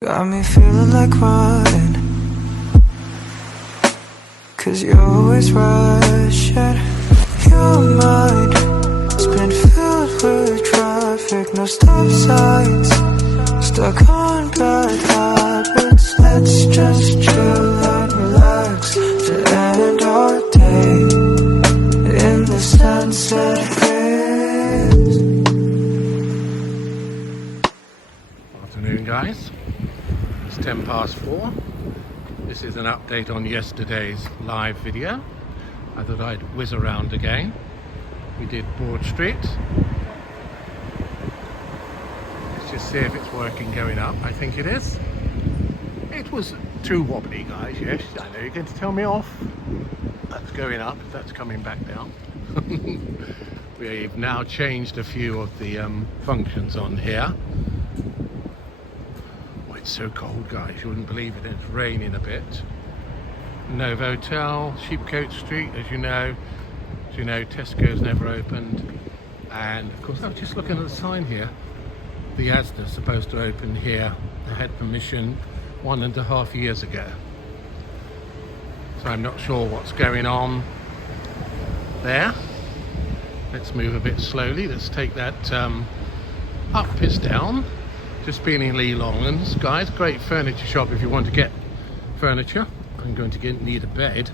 Got me feeling like running, 'cause you're always rushing. Your mind has been filled with traffic, no stop signs, stuck on bad habits. Let's just chill and relax to end our day in the sunset haze. Afternoon, guys. It's 4:10. This is an update on yesterday's live video. I thought I'd whiz around again. We did Broad Street. Let's just see if it's working going up. I think it is. It was too wobbly, guys. Yes, I know you're going to tell me off. That's going up. That's coming back down. We've now changed a few of the functions on here. It's so cold, guys, you wouldn't believe it. It's raining a bit. Nova Hotel, Sheepcote Street, as you know. Tesco's never opened. And of course, I was just looking at the sign here. The Asda's supposed to open here. They had permission 1.5 years ago. So I'm not sure what's going on there. Let's move a bit slowly. Let's take that up is down. Just been in Lee Longlands, guys. Great furniture shop if you want to get furniture. I'm going to need a bed.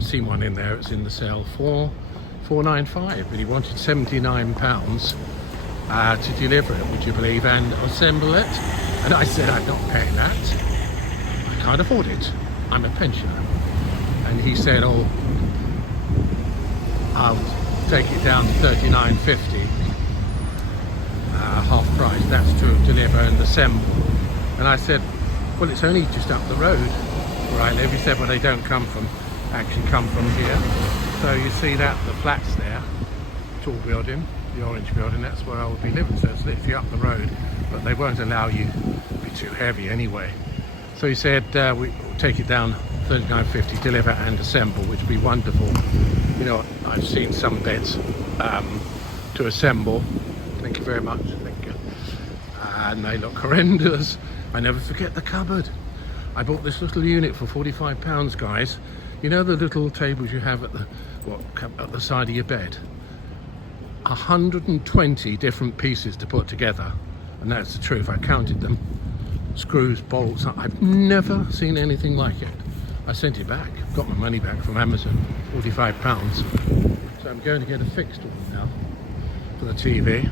Seen one in there. It's in the sale for £495, but he wanted £79 to deliver it, would you believe, and assemble it. And I said, I'm not paying that. I can't afford it. I'm a pensioner. And he said, oh, I'll take it down to £39.50. Half price. That's to deliver and assemble. And I said, well, it's only just up the road where I live. He said, well, they don't actually come from here. So you see that, the flats there, tall building, the orange building, that's where I will be living. So it's literally up the road, but they won't allow you to be too heavy anyway. So he said, we'll take it down £39.50, deliver and assemble, which would be wonderful. You know, I've seen some beds to assemble. Thank you very much, thank you. And they look horrendous. I never forget the cupboard. I bought this little unit for £45, guys. You know the little tables you have at the side of your bed? 120 different pieces to put together. And that's the truth, I counted them. Screws, bolts, I've never seen anything like it. I sent it back, got my money back from Amazon, £45. So I'm going to get a fixed one now for the TV.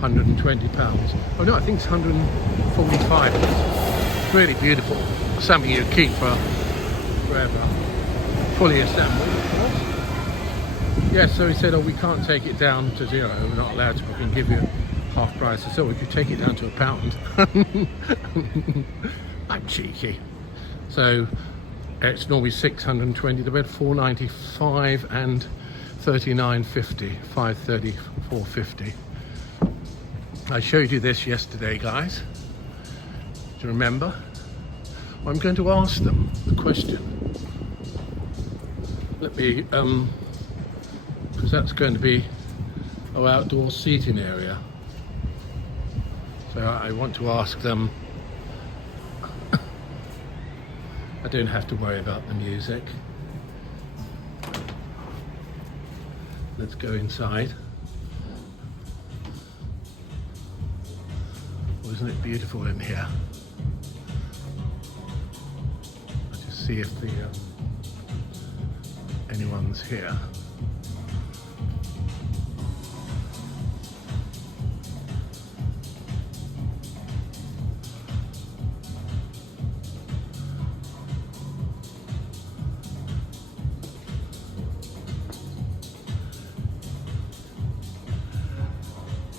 £120. Oh no, I think it's 145. It's really beautiful. Something you keep for forever. Fully assembled, of course. Yeah, so he said, oh, we can't take it down to zero. We're not allowed to. We can give you half price. I said, we could take it down to £1. I'm cheeky. So it's normally £620. The bed £495 and £39.50. £534.50. I showed you this yesterday, guys. Do you remember? Well, I'm going to ask them the question. Let me, because that's going to be our outdoor seating area. So I want to ask them. I don't have to worry about the music. Let's go inside. Isn't it beautiful in here? Let's just see if anyone's here.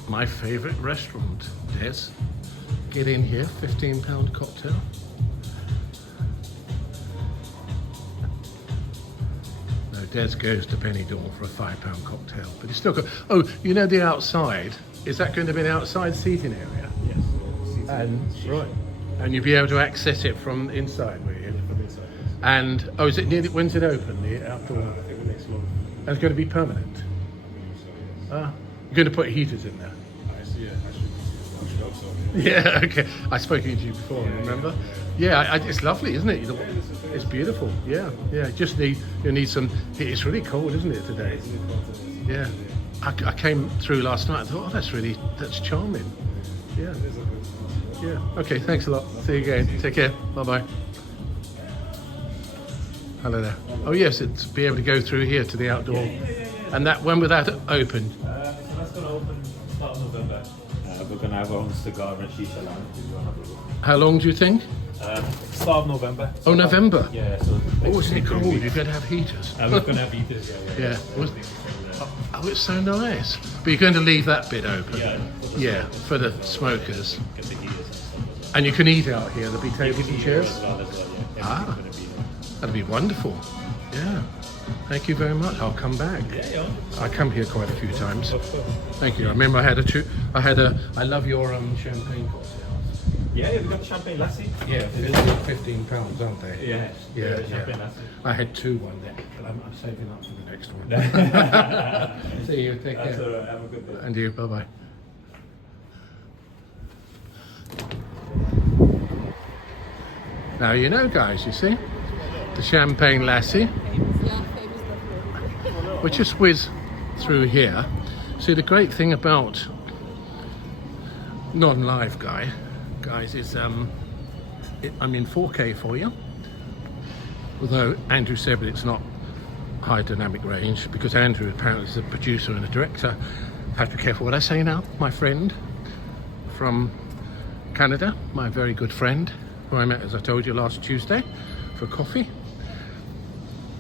My favourite restaurant, Des. Get in here, £15 cocktail. No, Des goes to Penny Dawn for a £5 cocktail, but he's still got. Oh, you know the outside? Is that going to be an outside seating area? Yes. And right, and you'll be able to access it from inside, will you? From inside. Yes. And oh, is it near? When's it open? The outdoor. I think the next month. And it's going to be permanent. So, yes. Ah, you're going to put heaters in there. I see. Yeah, I should So. Yeah, okay. I spoke to you before, remember? Yeah, it's lovely, isn't it? It's beautiful. Yeah, yeah. Just you need some. It's really cold, isn't it today? Yeah. I came through last night. I thought, oh, that's charming. Yeah. Yeah. Okay. Thanks a lot. See you again. Take care. Bye bye. Hello there. Oh yes, it's be able to go through here to the outdoor. And that when was that opened? So that's going to open start of November. We're going to have our own cigar and shisha lounge. If you want to have a look. How long do you think? Start of November. Oh, November. Yeah. So. Oh, isn't it cold? You're going to have heaters. We're going to have heaters. Yeah. Oh, it's so nice. But you're going to leave that bit open. Yeah. For the smokers. Get the heaters and stuff. And you can eat out here. There'll be tables and chairs. As well, yeah. Ah. Gonna be That'd be wonderful. Yeah. Thank you very much. I'll come back. yeah. I come here quite a few times. Of course. Thank you. I remember I love your champagne cocktails. Yeah, we've got the champagne lassi. Yeah, £15, aren't they? Yeah. Champagne lassi. I had two one day, but I'm saving up for the next one. See you. Take That's care. all right. Have a good day. And you. Bye bye. Now you know, guys. You see the champagne lassi. We just whiz through here. See, the great thing about non-live guys, is I'm in 4K for you. Although Andrew said that it's not high dynamic range, because Andrew apparently is a producer and a director. I have to be careful what I say now. My friend from Canada, my very good friend, who I met, as I told you, last Tuesday for coffee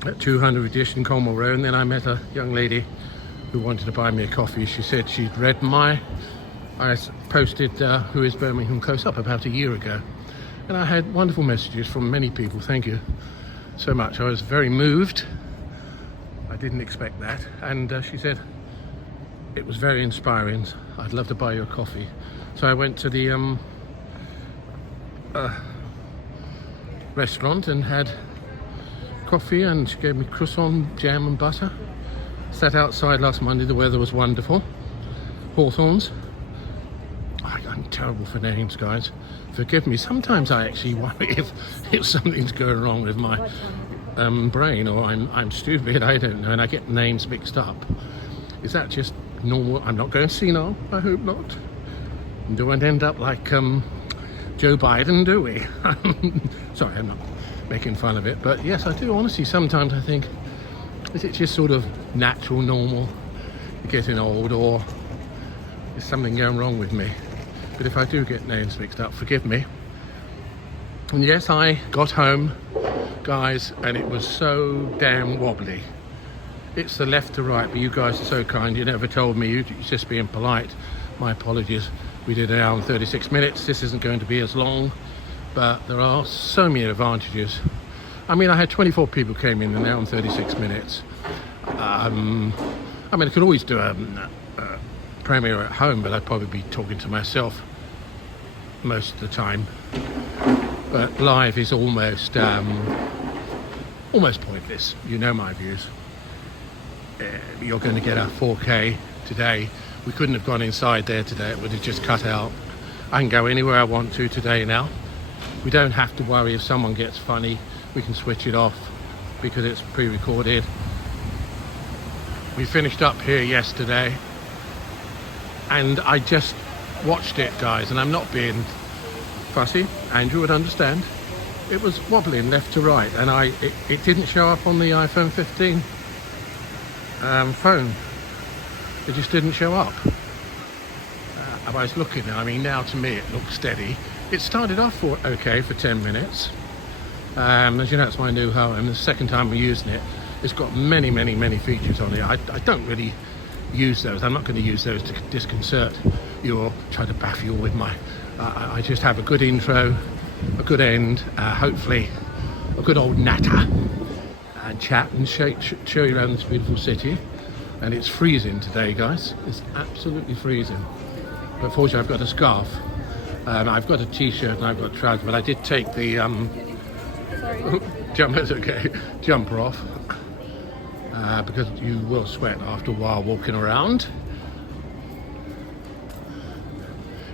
at 200 Edition Cornwall Road. And then I met a young lady who wanted to buy me a coffee. She said she'd read I posted Who is Birmingham Close Up about a year ago, and I had wonderful messages from many people. Thank you so much. I was very moved. I didn't expect that. And she said it was very inspiring. I'd love to buy you a coffee. So I went to the restaurant and had coffee, and she gave me croissant, jam and butter. Sat outside last Monday. The weather was wonderful. Hawthorns. I'm terrible for names, guys. Forgive me. Sometimes I actually worry if something's going wrong with my brain, or I'm stupid. I don't know, and I get names mixed up. Is that just normal? I'm not going senile. I hope not. Don't end up like Joe Biden, do we? Sorry, I'm not making fun of it, but yes, I do. Honestly, sometimes I think, is it just sort of natural, normal, getting old, or is something going wrong with me? But if I do get names mixed up, forgive me. And yes, I got home, guys, and it was so damn wobbly. It's the left to right, but you guys are so kind. You never told me. You're just being polite. My apologies. We did an hour and 36 minutes. This isn't going to be as long, but there are so many advantages. I mean, I had 24 people came in an hour and 36 minutes. I mean, I could always do a premiere at home, but I'd probably be talking to myself most of the time. But live is almost pointless. You know my views. You're going to get a 4K today. We couldn't have gone inside there today. It would have just cut out. I can go anywhere I want to today now. We don't have to worry if someone gets funny. We can switch it off because it's pre-recorded. We finished up here yesterday, and I just watched it, guys, and I'm not being fussy. Andrew would understand. It was wobbling left to right, and it didn't show up on the iPhone 15 phone. It just didn't show up. I was looking, I mean, now to me it looks steady. It started off okay for 10 minutes. As you know, it's my new home. The second time we're using it. It's got many features on it. I don't really use those. I'm not going to use those to disconcert you or try to baff you with my... I just have a good intro, a good end, hopefully a good old natter, and chat and show you around this beautiful city. And it's freezing today, guys. It's absolutely freezing. But fortunately, I've got a scarf. I've got a t-shirt and I've got trousers, but I did take the jumper off because you will sweat after a while walking around.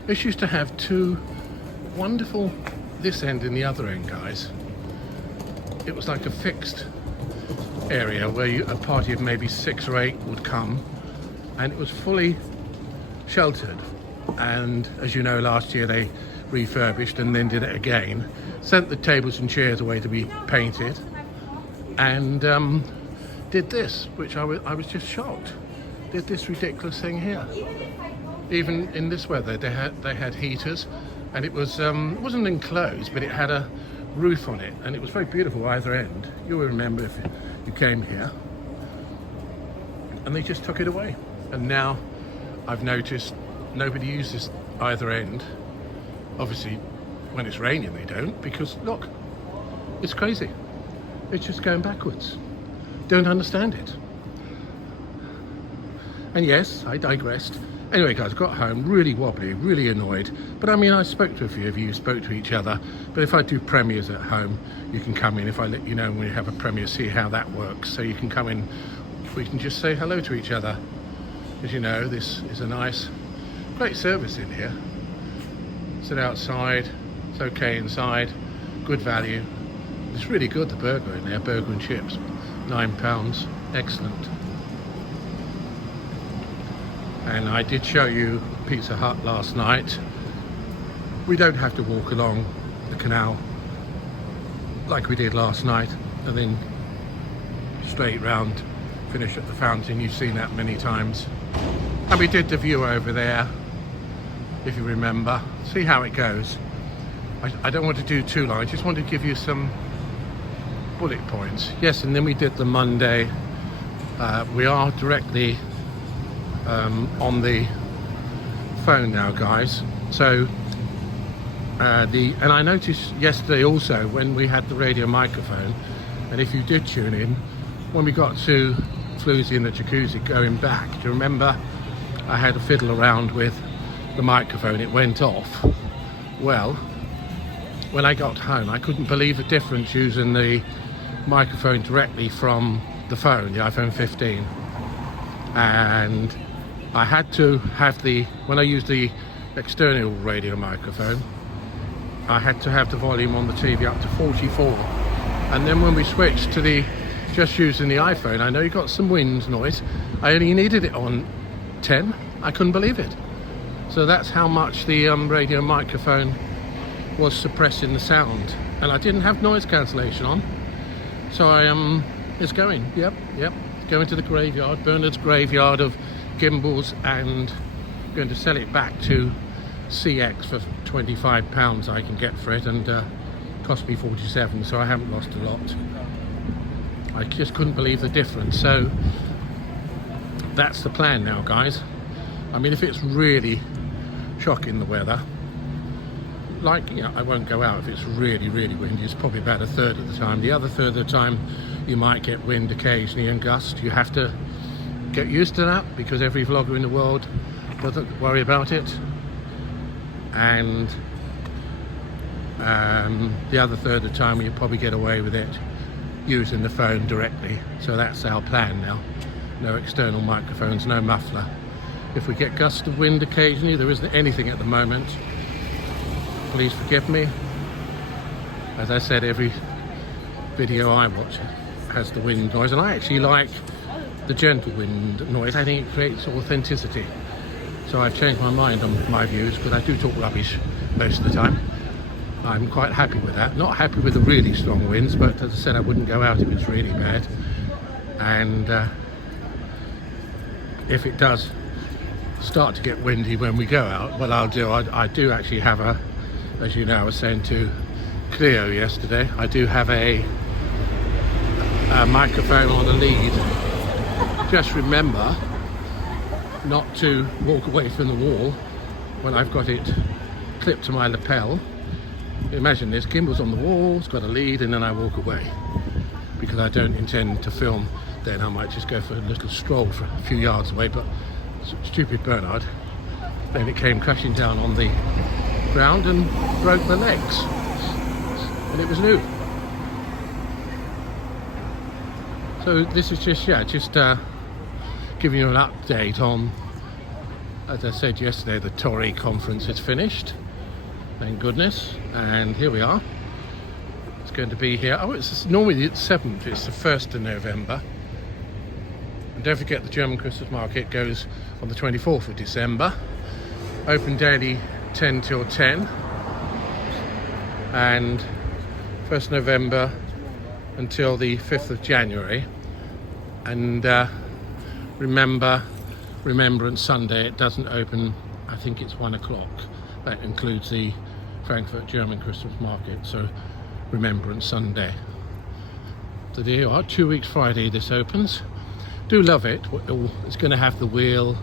This used to have two wonderful, this end and the other end, guys. It was like a fixed area where a party of maybe 6 or 8 would come, and it was fully sheltered. And as you know, last year they refurbished and then did it again, sent the tables and chairs away to be painted, and did this, which I was just shocked. Did this ridiculous thing here. Even in this weather, they had heaters, and it was it wasn't enclosed, but it had a roof on it, and it was very beautiful either end. You'll remember if you came here. And they just took it away, and now I've noticed nobody uses either end. Obviously, when it's raining, they don't, because look, it's crazy. It's just going backwards. Don't understand it. And yes, I digressed. Anyway, guys, got home really wobbly, really annoyed. But I mean, I spoke to a few of you, spoke to each other. But if I do premieres at home, you can come in. If I let you know when we have a premiere, see how that works. So you can come in, we can just say hello to each other. As you know, this is a nice, great service in here. Sit outside, it's okay inside, good value. It's really good, the burger in there, burger and chips, £9, excellent. And I did show you Pizza Hut last night. We don't have to walk along the canal like we did last night and then straight round, finish at the fountain. You've seen that many times. And we did the view over there, if you remember. See how it goes. I don't want to do too long, I just want to give you some bullet points. Yes, and then we did the Monday. We are directly on the phone now, guys. So and I noticed yesterday also when we had the radio microphone, and if you did tune in, when we got to Floozy in the jacuzzi going back, do you remember I had to fiddle around with the microphone? It went off. Well, when I got home, I couldn't believe the difference using the microphone directly from the phone, the iPhone 15. And I had to have when I used the external radio microphone, I had to have the volume on the TV up to 44. And then when we switched to just using the iPhone, I know you got some wind noise, I only needed it on 10. I couldn't believe it. So that's how much the radio microphone was suppressing the sound. And I didn't have noise cancellation on. So it's going, yep, going to the graveyard, Bernard's graveyard of gimbals, and going to sell it back to CX for £25 I can get for it, and cost me 47, so I haven't lost a lot. I just couldn't believe the difference. So that's the plan now, guys. I mean, if it's really shocking, the weather, like, you know, I won't go out if it's really, really windy. It's probably about a third of the time. The other third of the time, you might get wind occasionally and gust. You have to get used to that, because every vlogger in the world doesn't worry about it. And the other third of the time, you probably get away with it using the phone directly. So that's our plan now. No external microphones, no muffler. If we get gusts of wind occasionally, there isn't anything at the moment. Please forgive me. As I said, every video I watch has the wind noise, and I actually like the gentle wind noise. I think it creates authenticity. So I've changed my mind on my views, because I do talk rubbish most of the time. I'm quite happy with that. Not happy with the really strong winds, but as I said, I wouldn't go out if it's really bad. And if it does start to get windy when we go out, what I'll do, I do actually have as you know, I was saying to Cleo yesterday, I do have a microphone on the lead. Just remember not to walk away from the wall when I've got it clipped to my lapel. Imagine this, gimbal's on the wall, it's got a lead, and then I walk away, because I don't intend to film. Then I might just go for a little stroll for a few yards away. But stupid Bernard, then it came crashing down on the ground and broke my legs, and it was new. So this is just giving you an update on As I said yesterday, the Tory conference is finished, thank goodness, and here we are. It's going to be here. Oh, it's normally the 7th, it's the 1st of November. And don't forget the German Christmas market goes on the 24th of December. Open daily 10 till 10. And 1st November until the 5th of January. And Remembrance Sunday, it doesn't open, I think it's 1 o'clock. That includes the Frankfurt German Christmas market, so Remembrance Sunday. So there you are, 2 weeks Friday this opens. Do love it. It's going to have the wheel,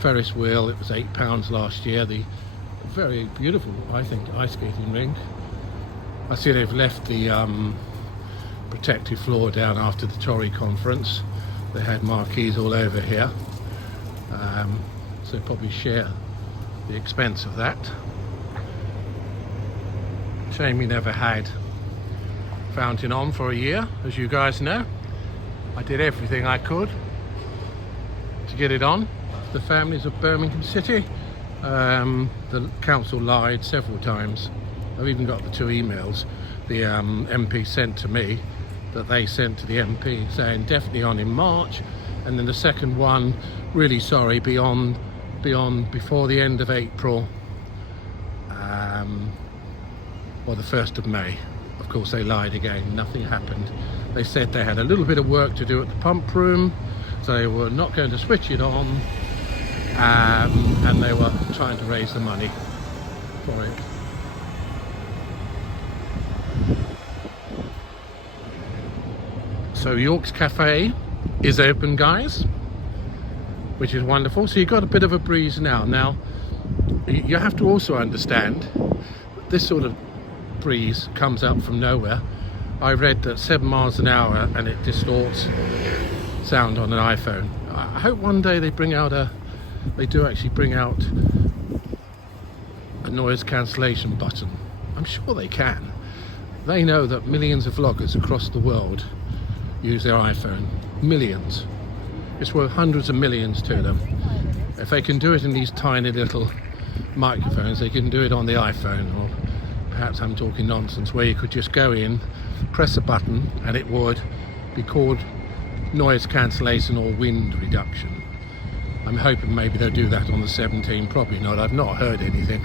Ferris wheel. It was £8 last year. The very beautiful, I think, ice skating rink. I see they've left the protective floor down after the Tory conference. They had marquees all over here. So probably share the expense of that. Shame we never had fountain on for a year, as you guys know. I did everything I could to get it on. The families of Birmingham City. The council lied several times. I've even got the 2 emails the MP sent to me that they sent to the MP saying definitely on in March, and then the second one, really sorry, before the end of April, or the 1st of May. Of course they lied again, nothing happened. They said they had a little bit of work to do at the pump room, so they were not going to switch it on, and they were trying to raise the money for it. So York's Cafe is open, guys, which is wonderful. So you've got a bit of a breeze now. Now, you have to also understand this sort of breeze comes up from nowhere. I read that 7 miles an hour and it distorts sound on an iPhone. I hope one day they do actually bring out a noise cancellation button. I'm sure they can. They know that millions of vloggers across the world use their iPhone. Millions. It's worth hundreds of millions to them. If they can do it in these tiny little microphones, they can do it on the iPhone. Or perhaps I'm talking nonsense, where you could just go in, press a button, and it would be called noise cancellation or wind reduction. I'm hoping maybe they'll do that on the 17, probably not. I've not heard anything.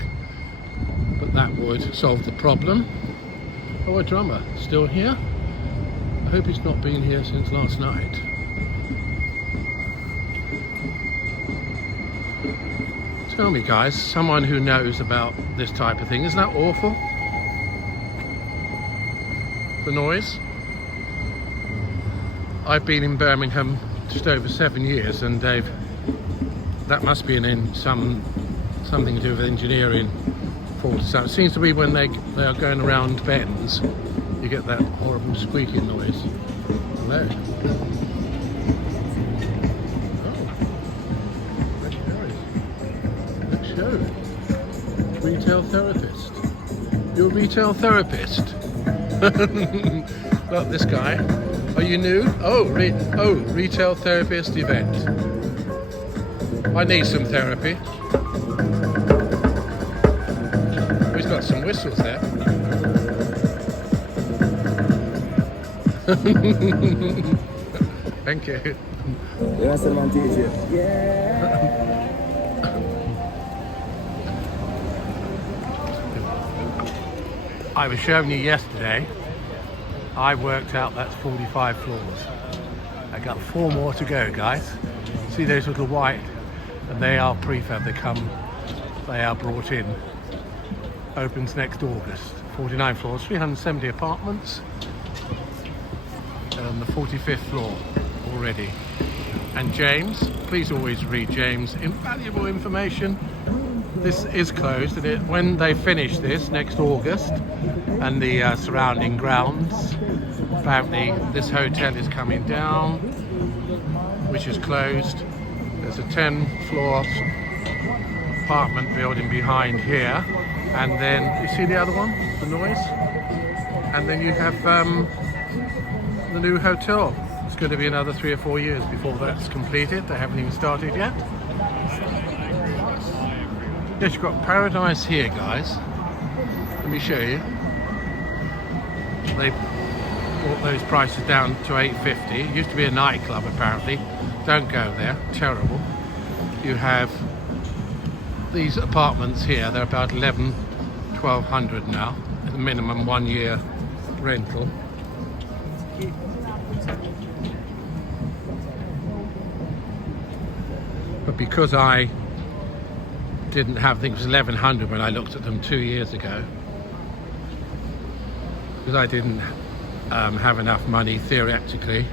But that would solve the problem. Oh, a drummer still here? I hope he's not been here since last night. Tell me, guys, someone who knows about this type of thing, isn't that awful? The noise. I've been in Birmingham just over 7 years, and that must be something to do with engineering fault. So it seems to be when they are going around bends, you get that horrible squeaking noise. Hello. Oh, let's show. Retail therapist. You're a retail therapist. Look, this guy. Are you new? Oh, retail therapist event. I need some therapy. Oh, he's got some whistles there. Thank you. I was showing you yesterday, I worked out that's 45 floors. I got 4 more to go, guys. See those little white, and they are prefab, they are brought in. Opens next August. 49 floors, 370 apartments. On the 45th floor already. And James, please always read James, invaluable information. This is closed, and when they finish this next August and the surrounding grounds, apparently this hotel is coming down, which is closed. There's a 10-floor apartment building behind here, and then you see the other one, the noise, and then you have the new hotel. It's going to be another 3 or 4 years before that's completed. They haven't even started yet. Yes, you've got paradise here, guys. Let me show you. They brought those prices down to $8.50. It used to be a nightclub, apparently. Don't go there. Terrible. You have these apartments here. They're about $1,100-1,200 now. The minimum 1 year rental. But because I didn't have, I think it was $1,100 when I looked at them 2 years ago, because I didn't have enough money theoretically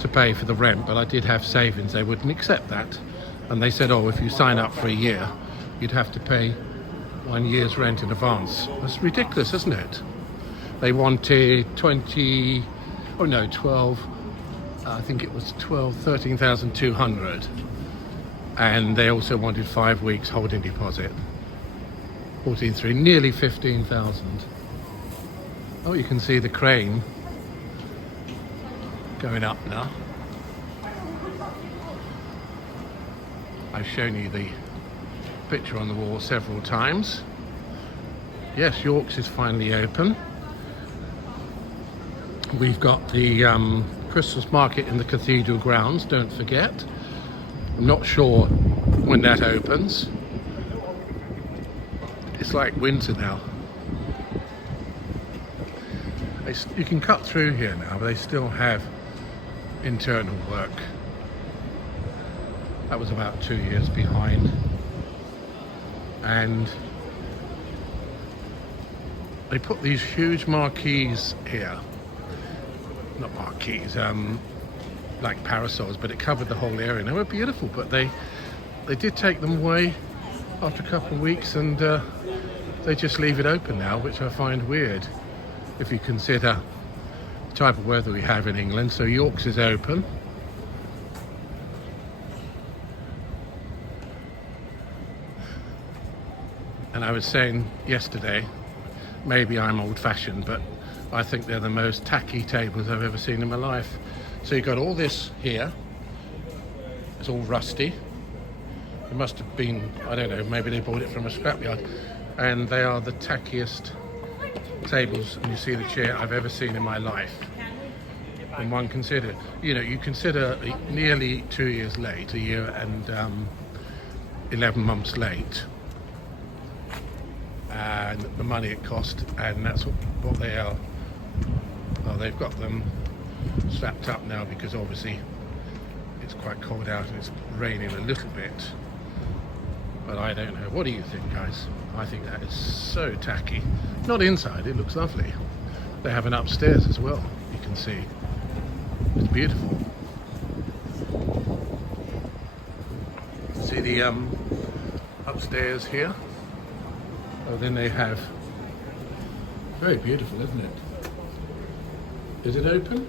to pay for the rent, but I did have savings. They wouldn't accept that, and they said, oh, if you sign up for a year you'd have to pay 1 year's rent in advance. That's ridiculous, isn't it? They wanted 12, I think it was 13,200, and they also wanted 5 weeks holding deposit. 14,300, nearly 15,000. Oh, you can see the crane going up now. I've shown you the picture on the wall several times. Yes, York's is finally open. We've got the Christmas market in the cathedral grounds, don't forget. I'm not sure when that opens. It's like winter now. You can cut through here now, but they still have internal work. That was about 2 years behind. And they put these huge marquees here. Not marquees, like parasols, but it covered the whole area. They were beautiful, but they did take them away after a couple of weeks, and they just leave it open now, which I find weird if you consider the type of weather we have in England. So York's is open. And I was saying yesterday, maybe I'm old-fashioned, but I think they're the most tacky tables I've ever seen in my life. So you've got all this here. It's all rusty. It must have been, I don't know, maybe they bought it from a scrapyard. And they are the tackiest tables, and you see the chair, I've ever seen in my life. And one consider, you consider nearly 2 years late, a year and 11 months late, and the money it cost, and that's what they are. Well, they've got them strapped up now because obviously it's quite cold out and it's raining a little bit. But I don't know. What do you think, guys? I think that is so tacky. Not inside, it looks lovely. They have an upstairs as well, you can see. It's beautiful. See the upstairs here? Oh, then they have, very beautiful, isn't it? Is it open?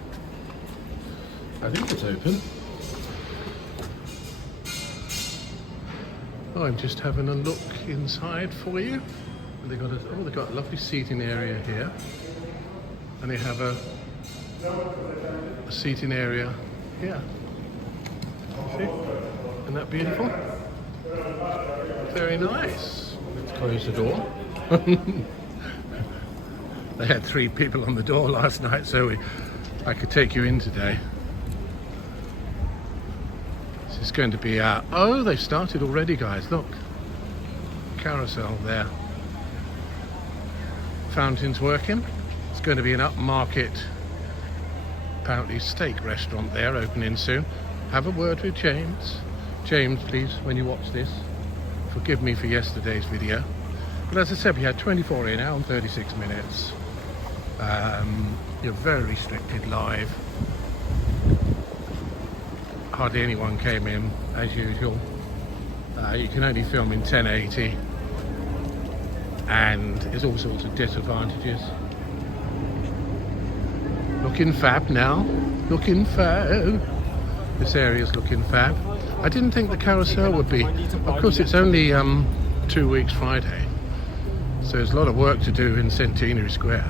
I think it's open. Oh, I'm just having a look inside for you. And they've got a lovely seating area here. And they have a seating area here. See? Isn't that beautiful? Very nice. Let's close the door. They had 3 people on the door last night, so I could take you in today. This is going to be oh, they've started already, guys. Look, carousel there. Fountains working. It's going to be an upmarket, apparently, steak restaurant there opening soon. Have a word with James. James, please, when you watch this, forgive me for yesterday's video. But as I said, we had 24 in, hour and 36 minutes. You're very restricted live. Hardly anyone came in, as usual. You can only film in 1080, and there's all sorts of disadvantages. Looking fab now. Looking fab. This area's looking fab. I didn't think the carousel would be. Of course, it's only 2 weeks Friday, so there's a lot of work to do in Centenary Square.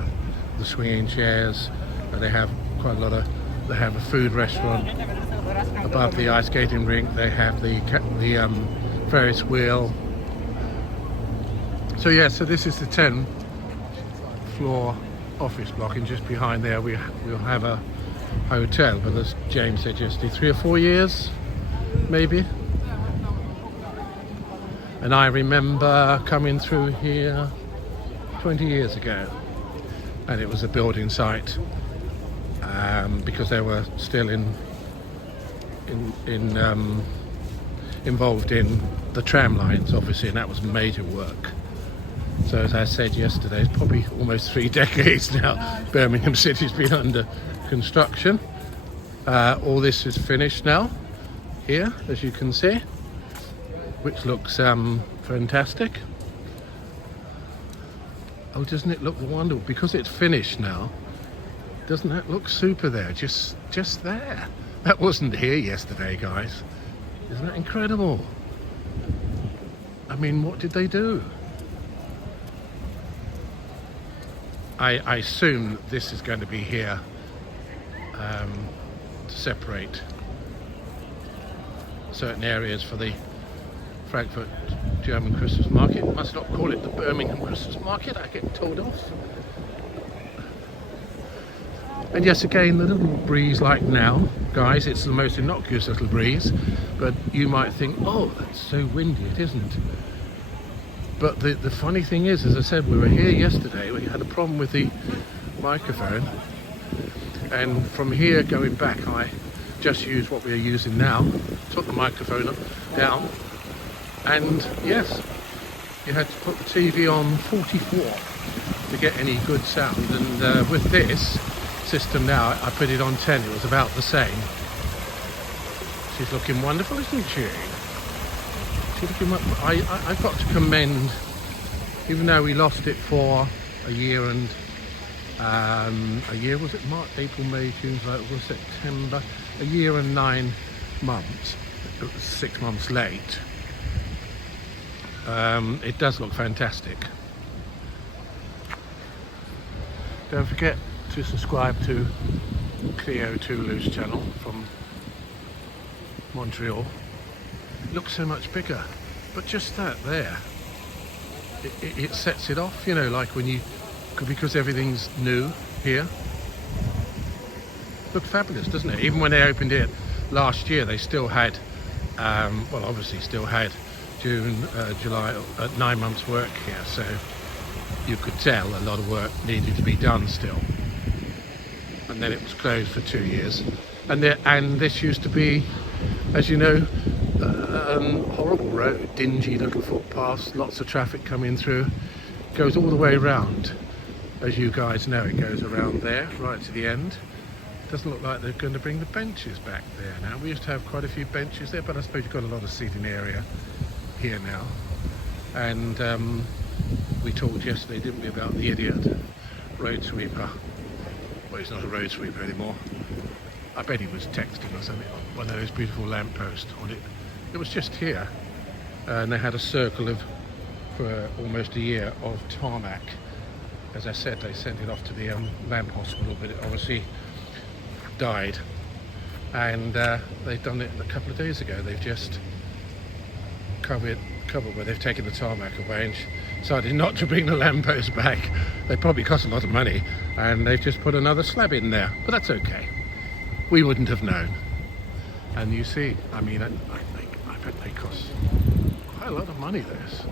The swinging chairs. They have quite a lot of. They have a food restaurant above the ice skating rink. They have the Ferris wheel. So yeah, so this is the 10 floor office block, and just behind there we'll have a hotel, but as James said yesterday, 3 or 4 years maybe. And I remember coming through here 20 years ago, and it was a building site, because they were still involved in the tram lines, obviously, and that was major work. So as I said yesterday, it's probably almost 3 decades now Birmingham City's been under construction. All this is finished now here, as you can see, which looks fantastic. Oh, doesn't it look wonderful? Because it's finished now, doesn't that look super there? Just there. That wasn't here yesterday, guys. Isn't that incredible? I mean, what did they do? I assume this is going to be here to separate certain areas for the Frankfurt German Christmas market. Must not call it the Birmingham Christmas market, I get told off. And yes, again, the little breeze like now, guys, it's the most innocuous little breeze, but you might think, oh, that's so windy. It isn't. But the funny thing is, as I said, we were here yesterday, we had a problem with the microphone, and from here going back, I just used what we're using now, took the microphone down, and yes, you had to put the TV on 44 to get any good sound, and with this system now, I put it on 10, it was about the same. She's looking wonderful, isn't she? I've got to commend, even though we lost it for a year and was it March, April, May, June, July, August, September, a year and 9 months. It was 6 months late. It does look fantastic. Don't forget to subscribe to Cleo Toulouse channel from Montreal. It looks so much bigger, but just that there, it sets it off, you know, like when you, because everything's new here. Looked fabulous, doesn't it? Even when they opened it last year, they still had, well, obviously still had June, July, 9 months work here, so you could tell a lot of work needed to be done still. And then it was closed for 2 years, and this used to be, as you know, horrible road, dingy little footpaths, lots of traffic coming through. Goes all the way around, as you guys know. It goes around there right to the end. Doesn't look like they're going to bring the benches back there now. We used to have quite a few benches there, but I suppose you've got a lot of seating area here now. And we talked yesterday, didn't we, about the idiot road sweeper. Well, he's not a road sweeper anymore. I bet he was texting or something on one of those beautiful lampposts on it. It was just here, and they had a circle of, for almost a year, of tarmac. As I said, they sent it off to the lamp hospital, but it obviously died. And they've done it a couple of days ago. They've just covered where they've taken the tarmac away and decided not to bring the lamppost back. They probably cost a lot of money, and they've just put another slab in there, but that's okay. We wouldn't have known. And you see, I mean, I bet they cost quite a lot of money, those.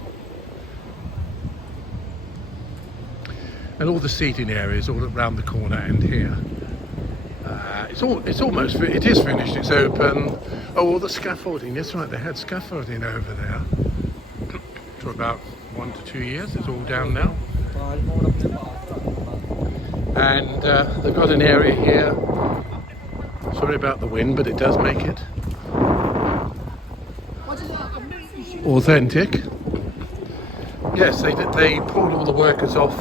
And all the seating areas all around the corner and here. It is finished, it's open. Oh, all the scaffolding, that's right, they had scaffolding over there for about 1 to 2 years. It's all down now. And they've got an area here. Sorry about the wind, but it does make it authentic. Yes, they pulled all the workers off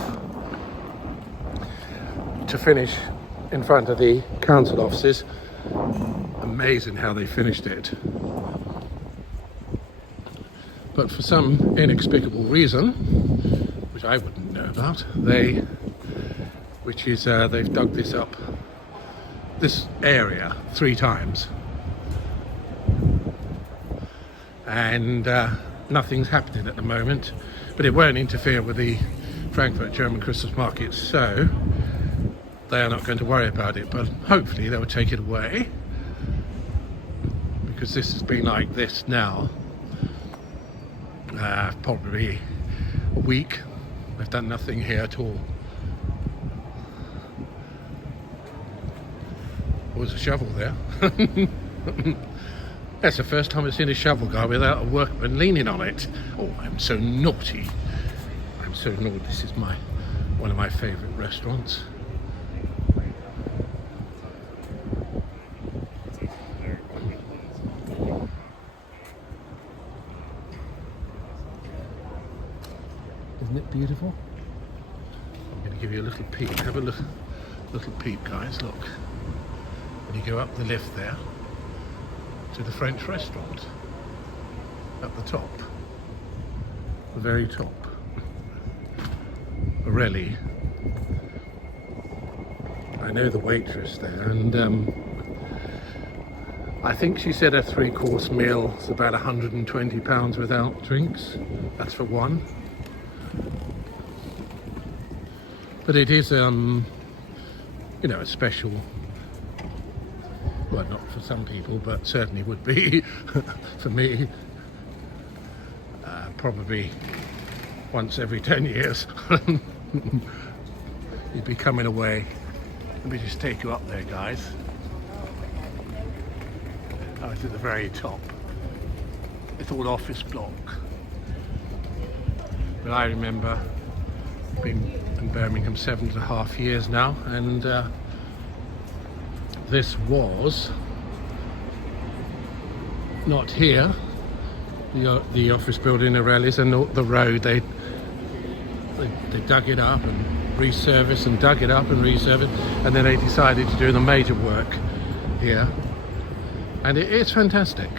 to finish in front of the council offices. Amazing how they finished it. But for some inexplicable reason, which I wouldn't know about, they've dug this up, this area, 3 times. And nothing's happening at the moment. but it won't interfere with the Frankfurt German Christmas market, so they are not going to worry about it, but hopefully they will take it away, because this has been like this now probably a week. They've done nothing here at all. There was a shovel there. That's the first time I've seen a shovel guy without a workman leaning on it. Oh, I'm so naughty. I'm so naughty. This is one of my favourite restaurants. Isn't it beautiful? I'm going to give you a little peek. Have a little peek, guys. Look. When you go up the lift there to the French restaurant at the top, the very top. Really, I know the waitress there, and I think she said a 3-course meal is about £120 without drinks. That's for one. But it is, you know, a special. Well, not for some people, but certainly would be for me. Probably once every 10 years. You'd be coming away. Let me just take you up there, guys. Oh, it's at the very top. It's all office block. But I remember being in Birmingham 7.5 years now, and this was not here. The office building in Rellis, and the road they dug it up and resurfaced and dug it up and resurfaced, and then they decided to do the major work here, and it is fantastic.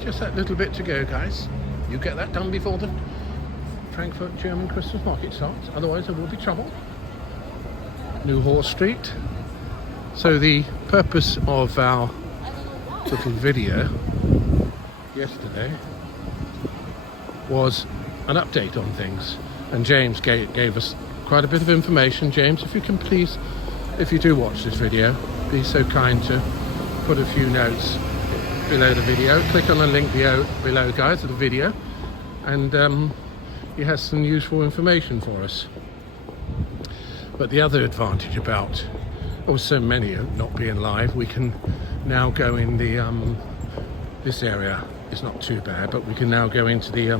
Just that little bit to go, guys. You get that done before the Frankfurt German Christmas market starts, otherwise there will be trouble. New Horse Street. So the purpose of our little video yesterday was an update on things, and James gave us quite a bit of information. James, if you can please, if you do watch this video, be so kind to put a few notes below the video. Click on the link below, guys, of the video, and he has some useful information for us. But the other advantage about so many not being live, we can now go in the this area is not too bad, but we can now go into the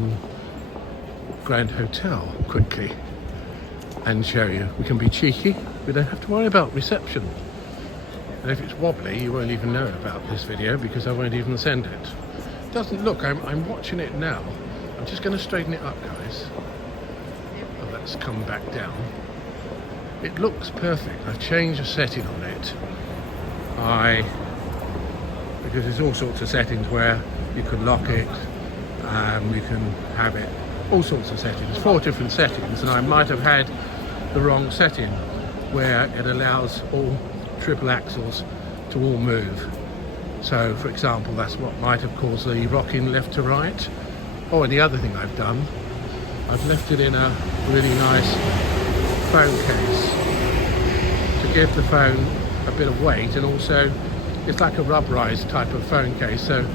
Grand Hotel quickly and show you. We can be cheeky. We don't have to worry about reception, and if it's wobbly you won't even know about this video because I won't even send it. It doesn't look, I'm watching it now. I'm just going to straighten it up, guys. Oh, let's come back down. It looks perfect. I've changed the setting on it. Because there's all sorts of settings where you can lock it, you can have it, all sorts of settings, 4 different settings, and I might have had the wrong setting where it allows all triple axles to all move. So, for example, that's what might have caused the rocking left to right. Oh, and the other thing I've done, I've left it in a really nice phone case to give the phone a bit of weight, and also it's like a rubberized type of phone case, so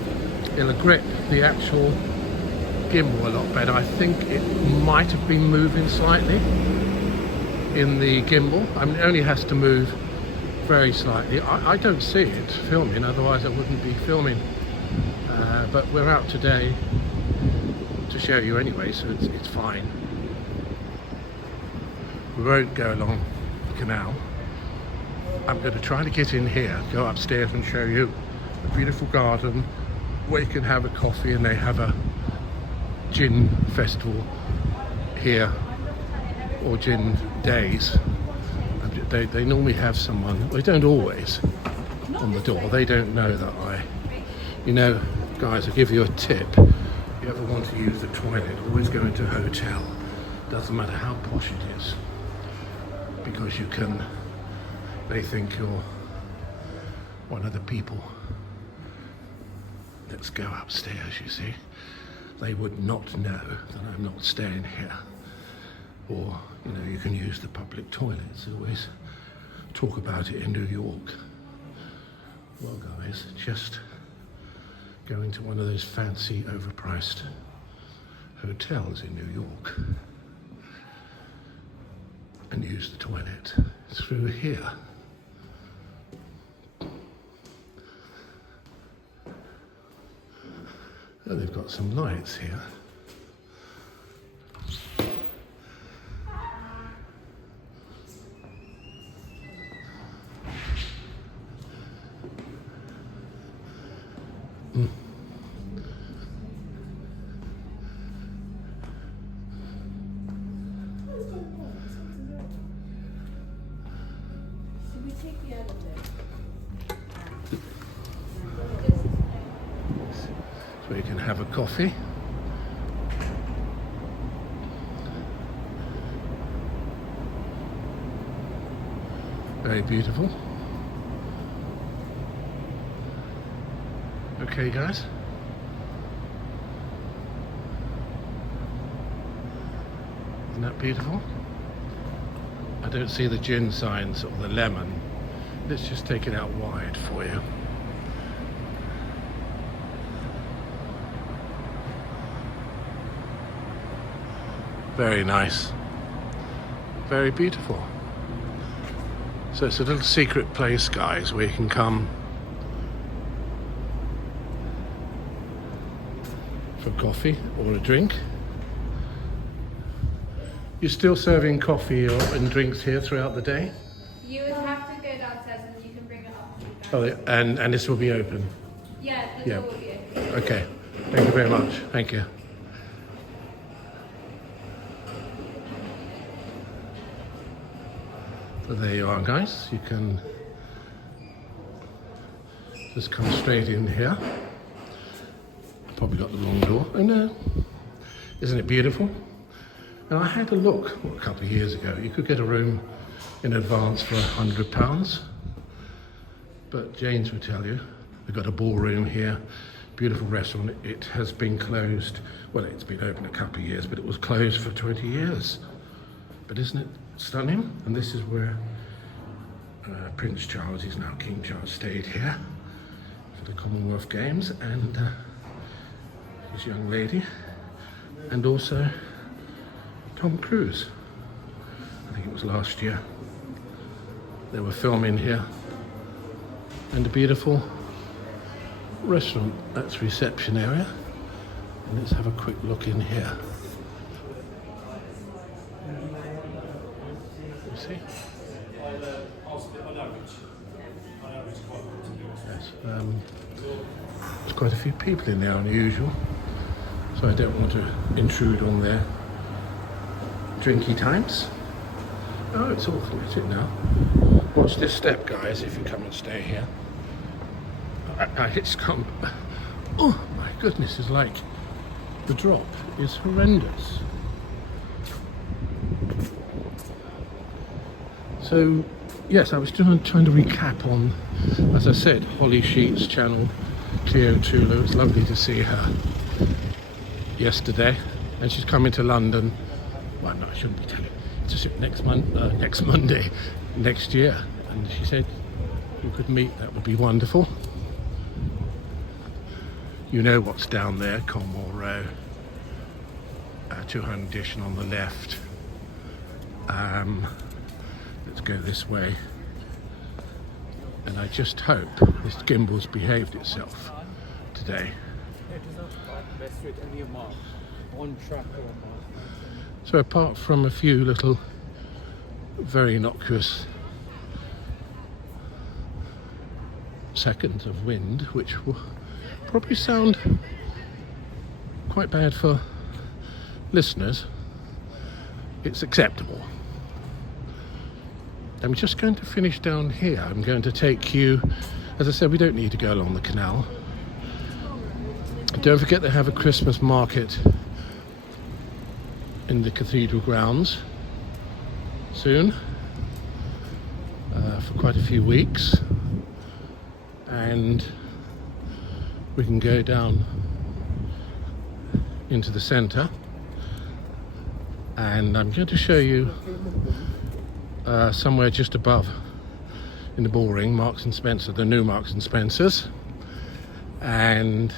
it'll grip the actual gimbal a lot better. I think it might have been moving slightly in the gimbal. I mean, it only has to move very slightly. I don't see it filming, otherwise I wouldn't be filming, but we're out today to show you anyway, so it's fine. We won't go along the canal. I'm going to try to get in here, go upstairs and show you a beautiful garden where you can have a coffee, and they have a gin festival here, or gin days. They normally have someone, they don't always, on the door. They don't know that you know, guys, I'll give you a tip. If you ever want to use the toilet, always go into a hotel. Doesn't matter how posh it is, because they think you're one of the people. Let's go upstairs, you see. they would not know that I'm not staying here. Or, you know, you can use the public toilets. Always talk about it in New York. Well, guys, just going to one of those fancy, overpriced hotels in New York and use the toilet through here. Oh, they've got some lights here. So you can have a coffee. Very beautiful. Okay, guys. Isn't that beautiful? I don't see the gin signs or the lemon. Let's just take it out wide for you. Very nice. Very beautiful. So it's a little secret place, guys, where you can come for coffee or a drink. You're still serving coffee and drinks here throughout the day? You would have to go downstairs and you can bring it up to you guys. Oh, and this will be open? Yeah, the door will be open. Okay. Thank you very much. Thank you. So there you are, guys. You can just come straight in here. Probably got the wrong door. Oh no. Isn't it beautiful? And I had a look a couple of years ago. You could get a room in advance for £100. But James would tell you, we've got a ballroom here, beautiful restaurant. It has been closed. Well, it's been open a couple of years, but it was closed for 20 years. But isn't it stunning? And this is where Prince Charles, he's now King Charles, stayed here for the Commonwealth Games, and his young lady, and also Tom Cruise. I think it was last year. They were filming here. And a beautiful restaurant. That's reception area. And let's have a quick look in here. You see? Yes. There's quite a few people in there, unusual. So I don't want to intrude on their drinky times. Oh, it's all athletic now. Watch this step, guys, if you come and stay here. It's come. Oh my goodness, it's like the drop is horrendous. So, yes, I was trying to recap on, as I said, Holly Sheets' channel, Cleo Tula. It was lovely to see her yesterday, and she's coming to London. Well, no, I shouldn't be telling. It's next Monday, next year. And she said we could meet. That would be wonderful. You know what's down there, Cornwall Row, 200 edition on the left. Let's go this way. And I just hope this gimbal's behaved itself today. So apart from a few little very innocuous seconds of wind, which will probably sound quite bad for listeners, it's acceptable. I'm just going to finish down here. I'm going to take you, as I said, we don't need to go along the canal. Don't forget they have a Christmas market in the cathedral grounds soon, for quite a few weeks, and we can go down into the centre, and I'm going to show you somewhere just above in the Bullring, Marks and Spencer, the new Marks and Spencers, and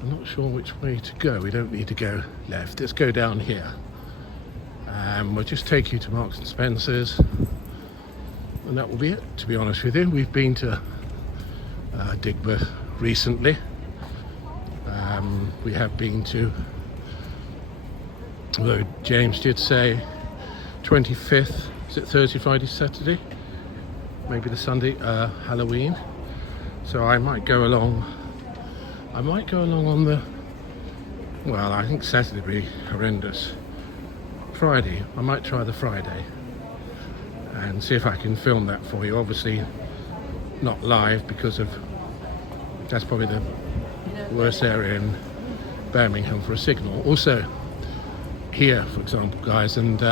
I'm not sure which way to go. We don't need to go left, let's go down here, and we'll just take you to Marks and Spencers, and that will be it, to be honest with you. We've been to Digbeth recently. We have been to, although James did say 25th, is it Thursday, Friday, Saturday, maybe the Sunday, Halloween, so I might go along on the, well, I think Saturday would be horrendous. Friday, I might try the Friday and see if I can film that for you. Obviously not live, because of, that's probably the worst area in Birmingham for a signal. Also here, for example, guys, and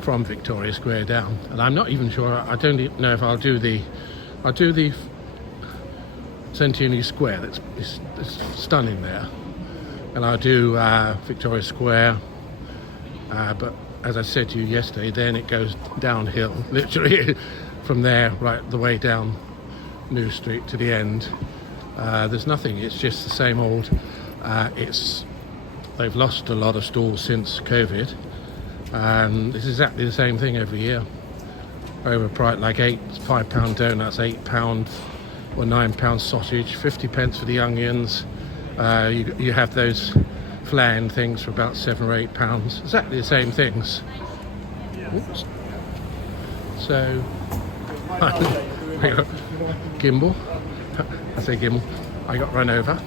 from Victoria Square down, and I'm not even sure, I don't even know if I'll do the Centenary Square, that's it's stunning there, and I'll do Victoria Square, but as I said to you yesterday, then it goes downhill literally from there right the way down New Street to the end. There's nothing, it's just the same old. They've lost a lot of stalls since COVID, and it's exactly the same thing every year. Overpriced, like £5 donuts, £8 or £9 sausage, 50p for the onions. You have those flan things for about £7 or £8. Exactly the same things. Oops. So, gimbal. I say gimbal. I got run over.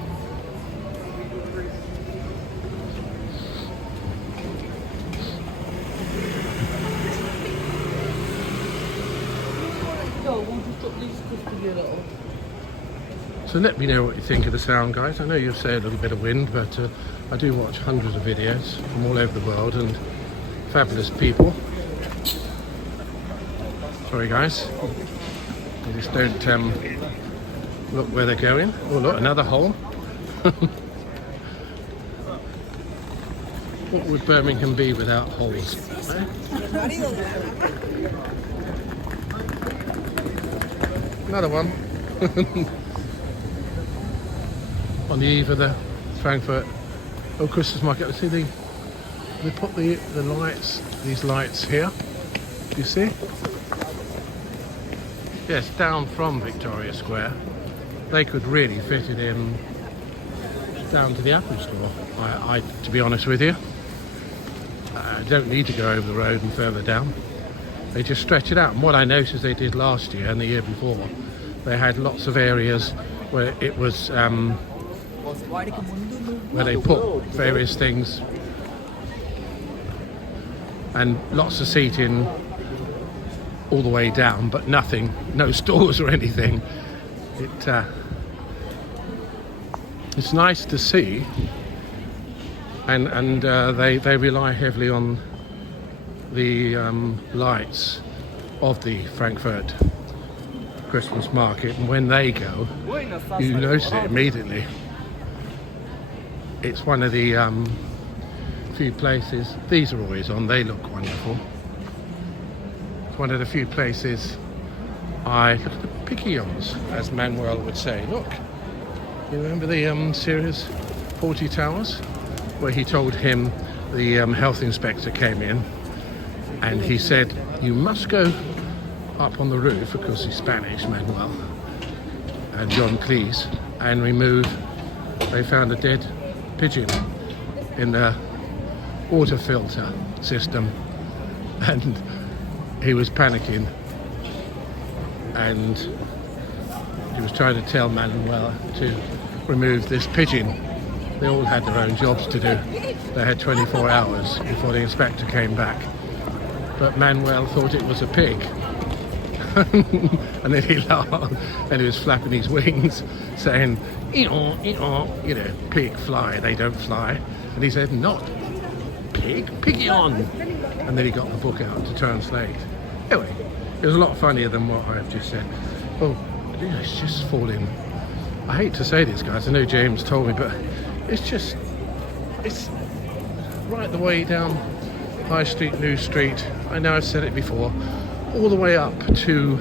So let me know what you think of the sound, guys. I know you'll say a little bit of wind, but I do watch hundreds of videos from all over the world, and fabulous people. Sorry guys, I just don't look where they're going. Oh look, another hole. What would Birmingham be without holes? Eh? Another one. On the eve of the Frankfurt Christmas market. See they put the lights, these lights here. Do you see? Yes, down from Victoria Square. They could really fit it in down to the Apple Store. I to be honest with you, don't need to go over the road and further down. They just stretch it out. And what I noticed they did last year and the year before, they had lots of areas where it was where they put various things and lots of seating all the way down, but nothing, no stores or anything. It's nice to see, and they rely heavily on the lights of the Frankfurt Christmas market, and when they go, you notice it immediately. It's one of the few places, these are always on, they look wonderful. It's one of the few places I look at the pigeons, as Manuel would say. Look, you remember the series 40 Towers, where he told him the health inspector came in and he said, you must go up on the roof, because he's Spanish, Manuel, and John Cleese, and remove, they found a dead pigeon in the water filter system, and he was panicking, and he was trying to tell Manuel to remove this pigeon. They all had their own jobs to do. They had 24 hours before the inspector came back, but Manuel thought it was a pig. And then he laughed and he was flapping his wings saying, "Ee-aw, ee-aw," you know, pig fly, they don't fly. And he said, not pig, pigeon. And then he got the book out to translate. Anyway, it was a lot funnier than what I've just said. Oh, it's just falling. I hate to say this, guys, I know James told me, but it's right the way down High Street, New Street. I know I've said it before, all the way up to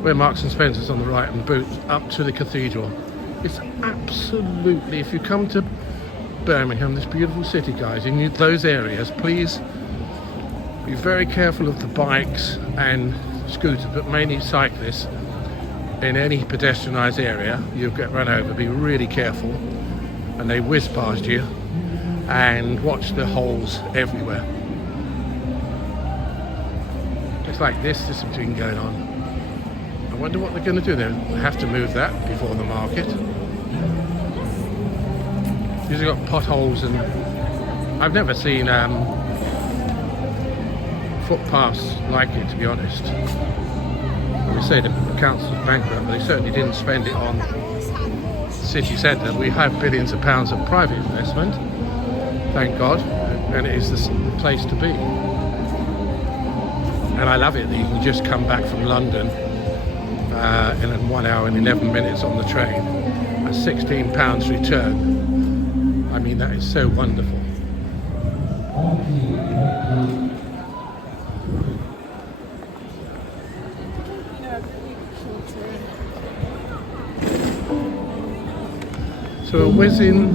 where Marks and Spencer's on the right and Boots, up to the cathedral. It's absolutely, if you come to Birmingham, this beautiful city, guys, in those areas, please be very careful of the bikes and scooters, but mainly cyclists. In any pedestrianised area, you'll get run over. Be really careful, and they whiz past you, and watch the holes everywhere. It's like this has been going on. I wonder what they're going to do. They have to move that before the market. These have got potholes, and I've never seen footpaths like it, to be honest. They say the council's bankrupt, but they certainly didn't spend it on city centre. We have billions of pounds of private investment, thank God, and it is the place to be. And I love it that you can just come back from London in 1 hour and 11 minutes on the train at £16 return. I mean, that is so wonderful. So we're whizzing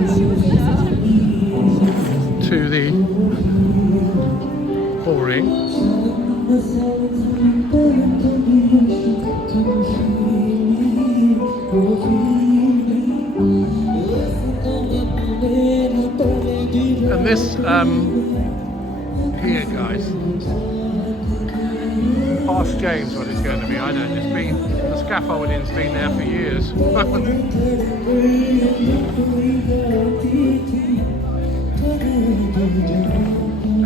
to the Bullring. And this here, guys, ask James what it's going to be. I don't. It's been, the scaffolding's been there for years.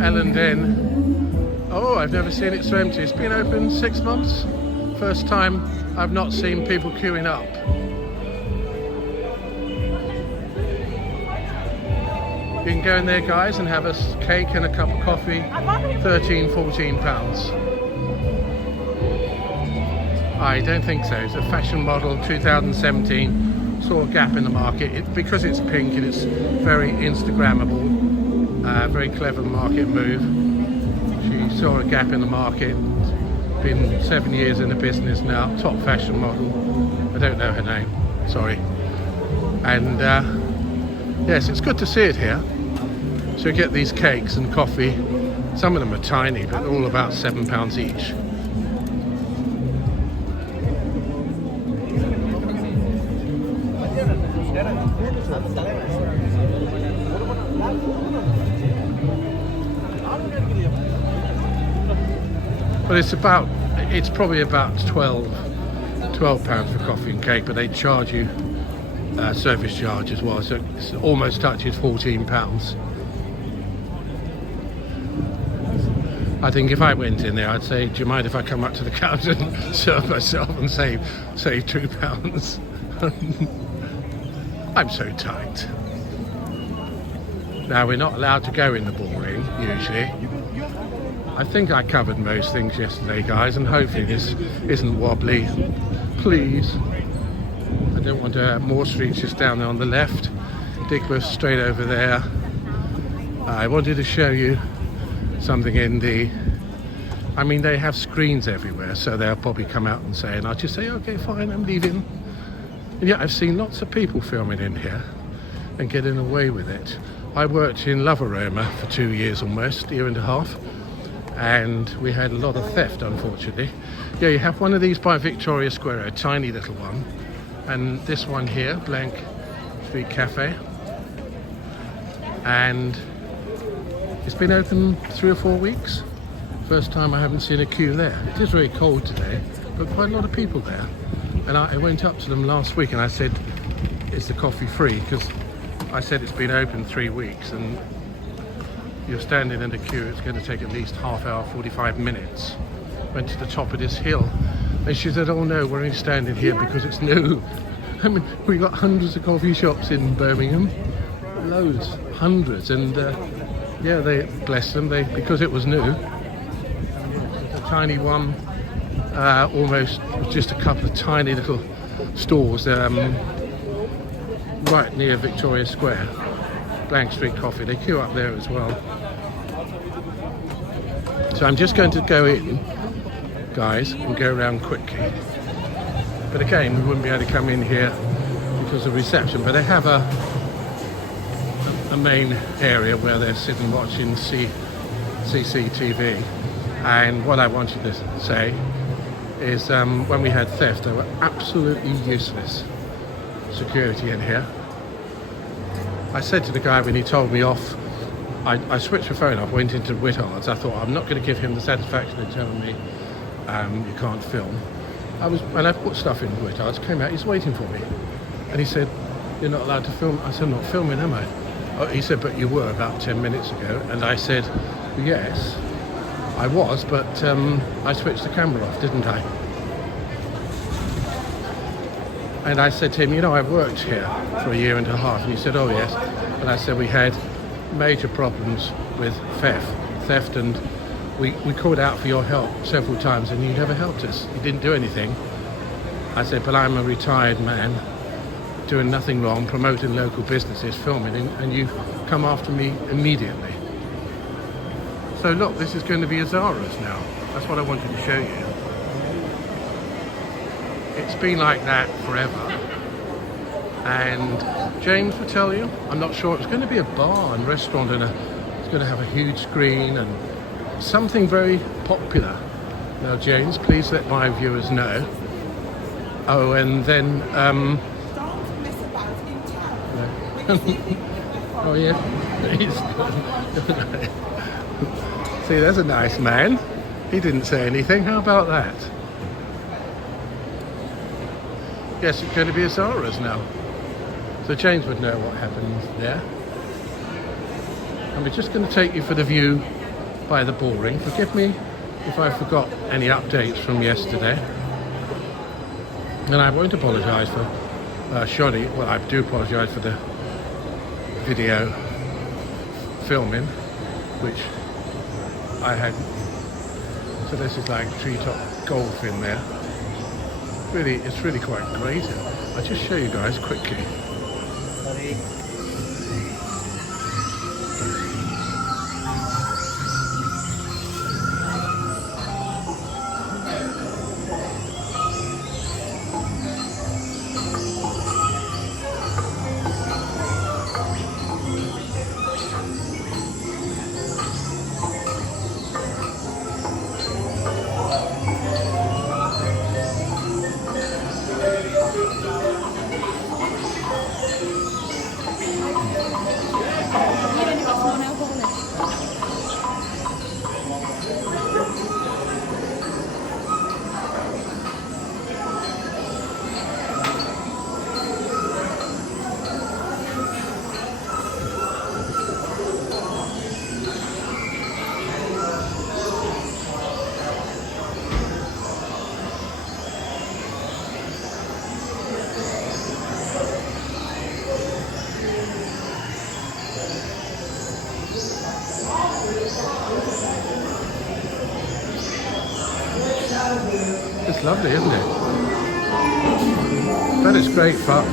Ellenden. Oh, I've never seen it so empty. It's been open 6 months. First time I've not seen people queuing up. You can go in there, guys, and have a cake and a cup of coffee. 13, 14 pounds. I don't think so. It's a fashion model, 2017. Saw a gap in the market. Because it's pink and it's very Instagrammable. Very clever market move. She saw a gap in the market. Been 7 years in the business now. Top fashion model. I don't know her name. Sorry. And yes, it's good to see it here. So you get these cakes and coffee. Some of them are tiny, but they're all about £7 each. But it's probably about £12 for coffee and cake, but they charge you service charge as well, so it almost touches £14. I think if I went in there, I'd say, do you mind if I come up to the counter and serve myself and save £2? I'm so tight. Now, we're not allowed to go in the Bullring usually. I think I covered most things yesterday, guys, and hopefully this isn't wobbly. Please. I don't want to have more streets just down there on the left. Edgbaston straight over there. I wanted to show you something in the... I mean, they have screens everywhere, so they'll probably come out and say, and I'll just say, okay, fine, I'm leaving. And yet I've seen lots of people filming in here and getting away with it. I worked in Love Aroma for 2 years almost, year and a half. And we had a lot of theft, unfortunately. Yeah, you have one of these by Victoria Square, a tiny little one. And this one here, Blank Street Cafe. And it's been open 3 or 4 weeks. First time I haven't seen a queue there. It is very cold today, but quite a lot of people there. And I went up to them last week and I said, is the coffee free? Because I said it's been open 3 weeks and you're standing in the queue, it's going to take at least half hour, 45 minutes. Went to the top of this hill and she said, oh no, we're only standing here because it's new. I mean, we've got hundreds of coffee shops in Birmingham, loads, hundreds, and yeah, they, bless them, because it was new. A tiny one, almost just a couple of tiny little stores right near Victoria Square. Blank Street Coffee. They queue up there as well. So I'm just going to go in, guys, and go around quickly. But again, we wouldn't be able to come in here because of reception. But they have a main area where they're sitting watching CCTV. And what I wanted to say is when we had theft, they were absolutely useless security in here. I said to the guy when he told me off, I switched the phone off, went into Whittards. I thought I'm not going to give him the satisfaction of telling me you can't film. And I put stuff in Whittards, came out, he's waiting for me. And he said, you're not allowed to film. I said, I'm not filming, am I? Oh, he said, but you were about 10 minutes ago. And I said, yes, I was, but I switched the camera off, didn't I? And I said to him, you know, I've worked here for 1.5 years. And he said, oh yes. And I said, we had major problems with theft, and we called out for your help several times and you never helped us. You didn't do anything. I said, but I'm a retired man doing nothing wrong, promoting local businesses, filming, and you come after me immediately. So look, this is going to be a Zara's now. That's what I wanted to show you. It's been like that forever. And James will tell you, I'm not sure, it's going to be a bar and restaurant, and it's going to have a huge screen and something very popular. Now James, please let my viewers know. Oh, and then Don't mess about in town. oh yeah, see, there's a nice man. He didn't say anything. How about that? Yes, it's going to be a Zara's now. So James would know what happens there. And we're just going to take you for the view by the bullring. Forgive me if I forgot any updates from yesterday. And I won't apologise for shoddy. Well, I do apologise for the video filming, which I had. So this is like treetop golf in there. Really, it's really quite great. I'll just show you guys quickly. It's lovely, isn't it? That is great fun.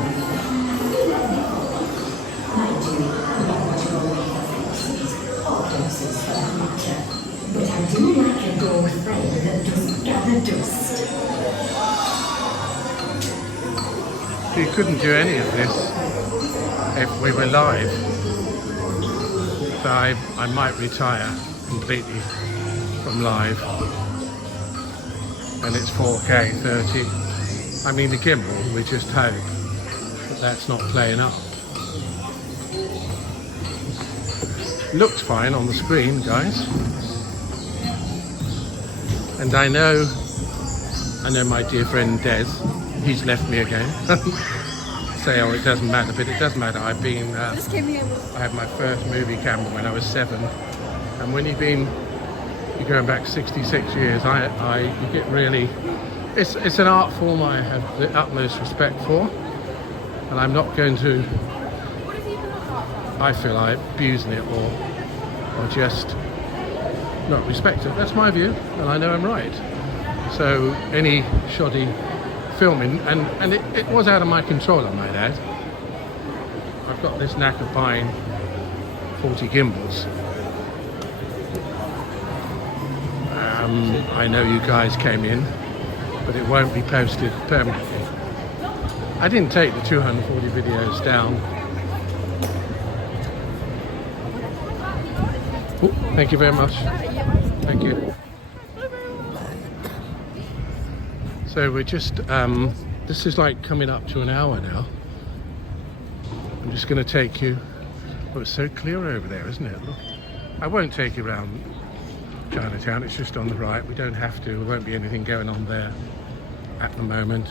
But I do like a gold friend that doesn't gather dust. You couldn't do any of this if we were live. So I might retire completely from live. And it's 4K 30. I mean, the gimbal, we just hope that that's not playing up. Looks fine on the screen, guys. And I know my dear friend Des, he's left me again. Say, oh, it doesn't matter, but it does matter. I've been, I had my first movie camera when I was 7. And when you're going back 66 years, you get really, it's an art form I have the utmost respect for. And I'm not going to, I feel like abusing it or just not respect it. That's my view, and I know I'm right. So any shoddy filming, and it was out of my control, I might add. I've got this knack of buying 40 gimbals. I know you guys came in, but it won't be posted permanently. I didn't take the 240 videos down. Oh, thank you very much. Thank you. So we're just, this is like coming up to an hour now. I'm just going to take you, oh, it's so clear over there, isn't it? Look. I won't take you around Chinatown, it's just on the right. We don't have to, there won't be anything going on there at the moment.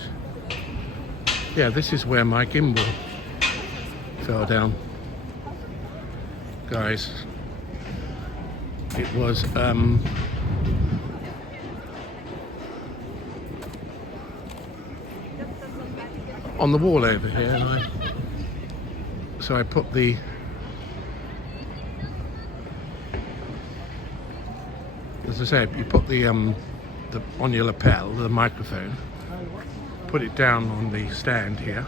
Yeah, this is where my gimbal fell down. Guys, it was, on the wall over here, and so I put the as I say, you put the on your lapel, the microphone, put it down on the stand here,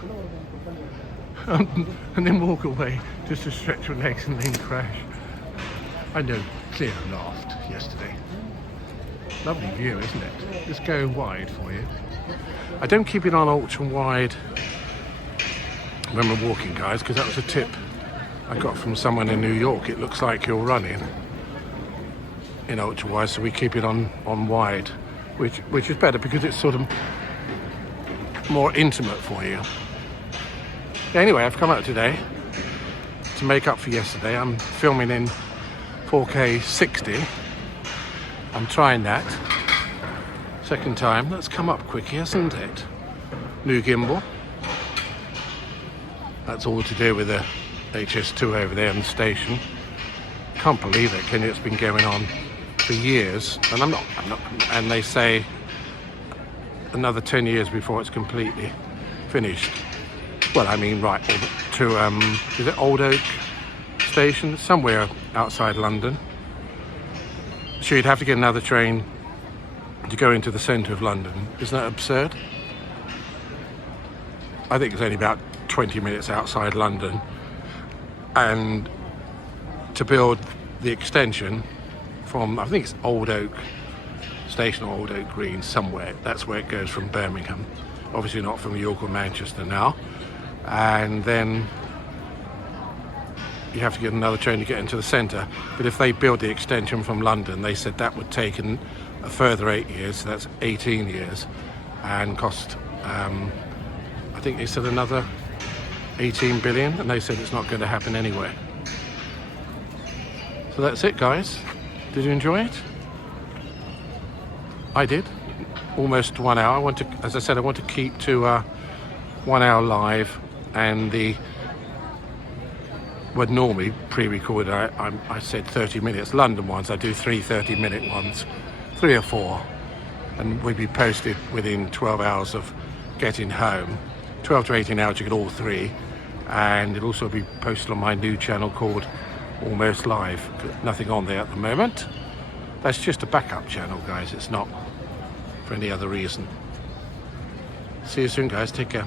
and then walk away just to stretch your legs and then crash. I know, clear laughed yesterday. Lovely view, isn't it? Just go wide for you. I don't keep it on ultra wide when we're walking, guys, because that was a tip I got from someone in New York. It looks like you're running in ultra wide, so we keep it on wide, which is better because it's sort of more intimate for you. Anyway, I've come out today to make up for yesterday. I'm filming in 4K 60. I'm trying that. Second time. That's come up quick, hasn't it? New gimbal. That's all to do with the HS2 over there in the station. Can't believe it, can you? It's been going on for years, and I'm not, and they say another 10 years before it's completely finished. Well, I mean, right to is it Old Oak Station? Somewhere outside London. So you'd have to get another train to go into the centre of London. Isn't that absurd? I think it's only about 20 minutes outside London, and to build the extension from, I think it's Old Oak Station or Old Oak Green, somewhere. That's where it goes from Birmingham. Obviously not from York or Manchester now. And then you have to get another train to get into the centre. But if they build the extension from London, they said that would take a further 8 years, so that's 18 years, and cost, I think they said another 18 billion, and they said it's not going to happen anyway. So that's it, guys. Did you enjoy it? I did. Almost 1 hour. I want to, as I said, I want to keep to 1 hour live, and the well, normally pre-recorded I said 30 minutes. London ones I do 3 30-minute ones, 3 or 4, and we'd be posted within 12 hours of getting home. 12 to 18 hours to get all 3, and it'll also be posted on my new channel called Almost Live. Nothing on there at the moment. That's just a backup channel, guys. It's not for any other reason. See you soon, guys. Take care.